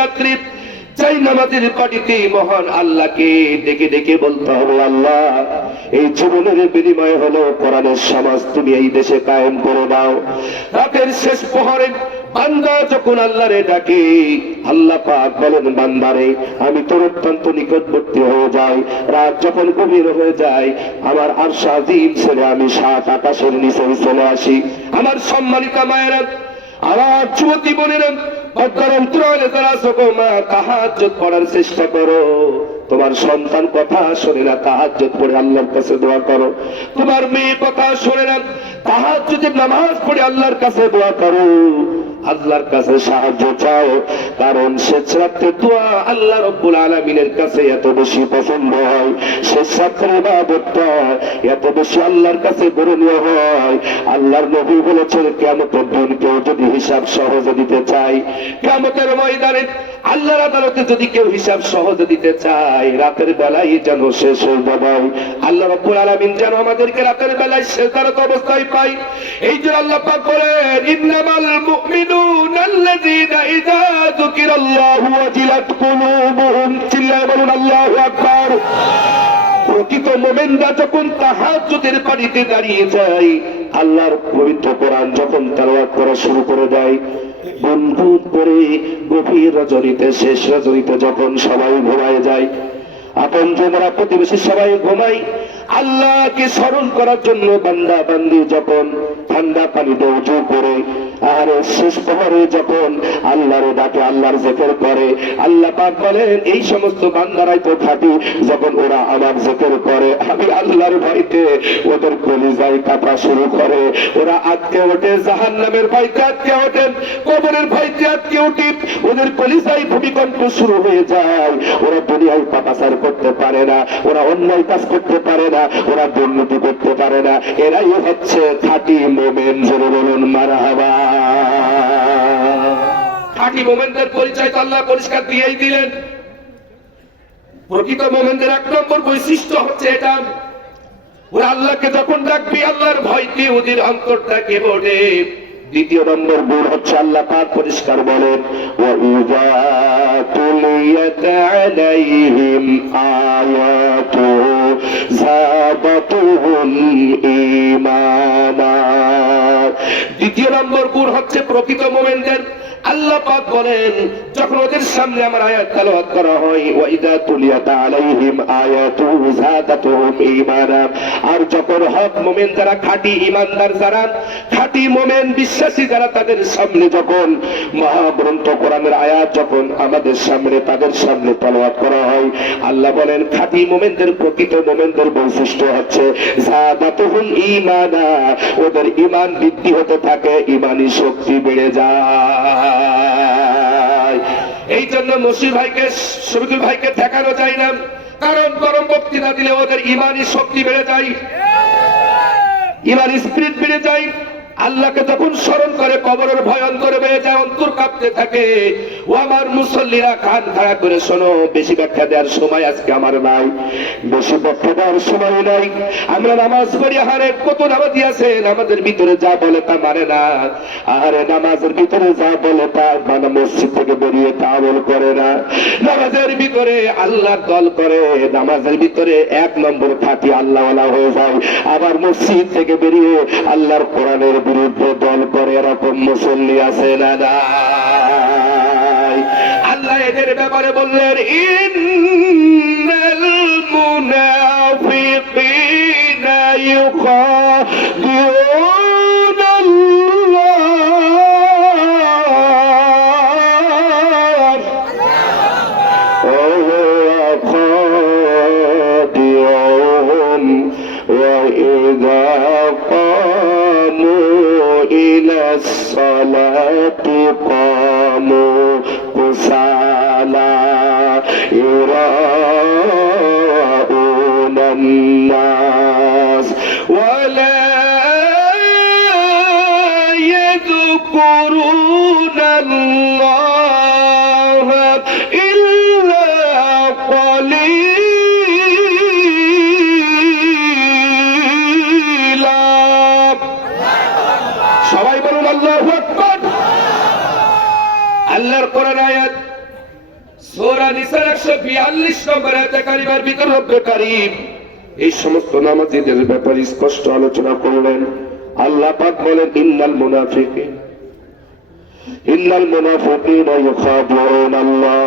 রাত্রি চাই নামাজের পাটিতে মহান আল্লাহকে ডেকে ডেকে বলতে হবে, আল্লাহ এই জীবনের বিনিময় হলো কোরআনের সমাজ তুমি এই দেশে কায়েম করে দাও। রাতের শেষ প্রহরে বান্দা যখন আল্লাহরে ডাকে, আল্লাহ পাক বলেন, বান্দারে আমি তোর অত্যন্ত নিকটবর্তী হয়ে যাই। রাত যখন গভীর হয়ে যায়, আমার আরশ আজিম ছেড়ে আমি 7 আকাশের নিচে চলে আসি। আমার সম্মানিতা মায়েরা, আমার যুবতী বোনেরা, পর্দার অন্তরালে যারা আছো মা, তাহাজ্জুদ পড়ার চেষ্টা করো। তোমার সন্তান কথা শোনে না, তাহাজ্জুদ পড়ে আল্লাহর কাছে দোয়া করো। তোমার মেয়ে কথা শোনে না, তাহাজ্জুদের নামাজ পড়ে আল্লাহর কাছে দোয়া করো, আল্লাহর কাছে সাহায্য চাও। কারণ শেষ রাত্রে দোয়া আল্লাহ রাব্বুল আলামিনের কাছে এত বেশি পছন্দ হয়, শেষ রাত্রে ইবাদতটা এত বেশি আল্লাহর কাছে গ্রহণীয় হয়। আল্লাহর নবী বলেছেন, কিয়ামতের দিন কেউ যদি হিসাব সহজে দিতে চায়, কিয়ামতের ময়দানে আল্লাহর আদালতে যদি কেউ হিসাব সহজে দিতে চায়, রাতের বেলায় যেন শেষ হয়ে যাবে। আল্লাহ রাব্বুল আলামিন যেন আমাদেরকে রাতের বেলায় সিজদারত অবস্থায় পাই। এই যে আল্লাহ পাক বলেন, ইন্নামাল মুমিনুনা আল্লাযীনা ইযা যুকিরাল্লাহু ওয়াজিলাত কুলুবুহুম, চিল্লায়ে বলুন আল্লাহু আকবার। প্রকৃত মুমিনরা যখন তাহাজ্জুদের পানিতে দাঁড়িয়ে যায়, আল্লাহর পবিত্র কোরআন যখন তেলাওয়াত করা শুরু করে দেয়, বন্ধুত করে গভীর রজনীতে, শেষ রজনীতে যখন সবাই ঘুমায় যায়, আপনজনেরা প্রতিবেশী সবাই ঘুমাই, আল্লাহকে স্মরণ করার জন্য বান্দা বান্দি যখন ঠান্ডা পানিতে উঁচু করে আর শেষ প্রহরে যখন আল্লাহর ডাকে, আল্লাহর জিকির করে, আল্লাহ পাক বলেন, এই সমস্ত বান্দারাই তো খাঁটি। যখন ওরা আমার জিকির করে, আমি আল্লাহর ভয়তে ওদের কলিজায় কাঁপা শুরু করে, ওরা আটকে ওঠে, জাহান্নামের ভয়তে আটকে ওঠে, কবরের ভয়তে আটকে ওঠে, ওদের কলিজায় ভূমিকম্প শুরু হয়ে যায়। ওরা দুনিয়ায় পাপাচার করতে পারে না, ওরা অন্যায় কাজ করতে পারে না, ওরা দুর্নীতি করতে পারে না। এরাই হচ্ছে খাঁটি মুমিন। জোরে বলুন মারহাবা। খাঁটি মুমিনদের পরিচয় তো আল্লাহ পরিষ্কার দিয়েই দিলেন। প্রকৃত মুমিনদের 1 নম্বর বৈশিষ্ট্য হচ্ছে এটা, ওরা আল্লাহকে যখন ডাকবে, আল্লাহর ভয়তে ওদের অন্তরটা কেঁপে ওঠে। 2 নম্বর গুণ হচ্ছে, আল্লাহ পাক পরিষ্কার বলেন, ওয়া ইযা তুলিয়াত আলাইহিম আয়াতু যাদাতুহুম ঈমানা। 2 নম্বর গুণ হচ্ছে প্রকৃত মুমিনদের, আল্লাহ পাক বলেন, যখন ওদের সামনে আমার আয়াত তেলাওয়াত করা হয়, ওয়া ইযা তুলিয়াত আলাইহিম আয়াতু যাদাতুহুম ঈমানা, আর যখন হক মুমিন যারা, খাঁটি ঈমানদার যারা, খাঁটি মুমিন বিশ্বাসী যারা, তাদের সামনে যখন মহাগ্রন্থ কোরআনের আয়াত যখন আমাদের সামনে, তাদের সামনে তেলাওয়াত করা হয়, আল্লাহ বলেন, খাঁটি মুমিনদের, প্রকৃত মুমিনদের বৈশিষ্ট্য হচ্ছে যাদাতুহুম ঈমানা, ওদের ঈমান বৃদ্ধি হতে থাকে, ঈমানি শক্তি বেড়ে যায়। এই জন্য মসির ভাইকে, শফিকুল ভাইকে ঠেকানো যায় না, কারণ গরম বক্তৃতা দিলে ওদের ঈমানি শক্তি বেড়ে যায়, ঈমানি স্পিরিট বেড়ে যায়। আল্লাহকে যখন স্মরণ করে, কবরের ভয় অন্তরে বেড়ে যায়, অন্তর কাঁপতে থাকে। ও আমার মুসল্লিরা, কান খাড়া করে শোনো, বেশি ব্যাখ্যা দেওয়ার সময় আজকে আমার নাই, বেশি ব্যাখ্যা দেওয়ার সময় নাই। আমরা নামাজ পড়ি, আহারে কত নামাজি আছেন, আমাদের ভিতরে যা বলে তা মানে না। আহারে নামাজের ভিতরে যা বলে তা মানে, মসজিদ থেকে বেরিয়ে তা আমল করে না। নামাজের ভিতরে আল্লাহ দল করে, নামাজের ভিতরে 1 নম্বর খাঁটি আল্লাহওয়ালা হয়ে যায়, আবার মসজিদ থেকে বেরিয়ে আল্লাহর কোরআনের বিরুদ্ধে দল করে। এরকম মুসল্লি আছে না নাই? আল্লাহ এদের ব্যাপারে বললেন, ইন্নাল মুনাফিকিনা ইউখাদিউনা আল্লাহ ওয়া ইয়াখাদিউহুম ওয়া ইযা الصلاة قاموا كسالى يراءون الناس ولا يذكرون الله إلا قليلا। সবাই বলুন আল্লাহু আকবার। আল্লাহর কোরআন আয়াত নিসার 142 নম্বর আয়াতে কারিমার ভিতর রব্বে কারীম এই সমস্ত নামাজীদের ব্যাপারে স্পষ্ট আলোচনা করলেন। আল্লাহ পাক বলেন ইন্নাল মুনাফিকিনা ইউখাদিউনা আল্লাহ,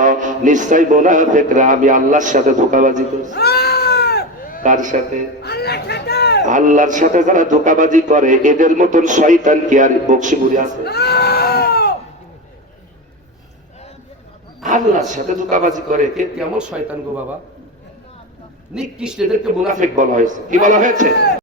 নিশ্চয় মুনাফিকরা আমি আল্লাহর সাথে ধোঁকাবাজি করছি। কার সাথে? আল্লাহর সাথে যারা ধোঁকাবাজি করে এদের মতন শয়তান কি আর বকশিপুরে আছে? আল্লাহর সাথে ধোঁকাবাজি করে কে কেমন শয়তান গো বাবা? নিকৃষ্ট, এদেরকে মুনাফিক বলা হয়েছে। কি বলা হয়েছে?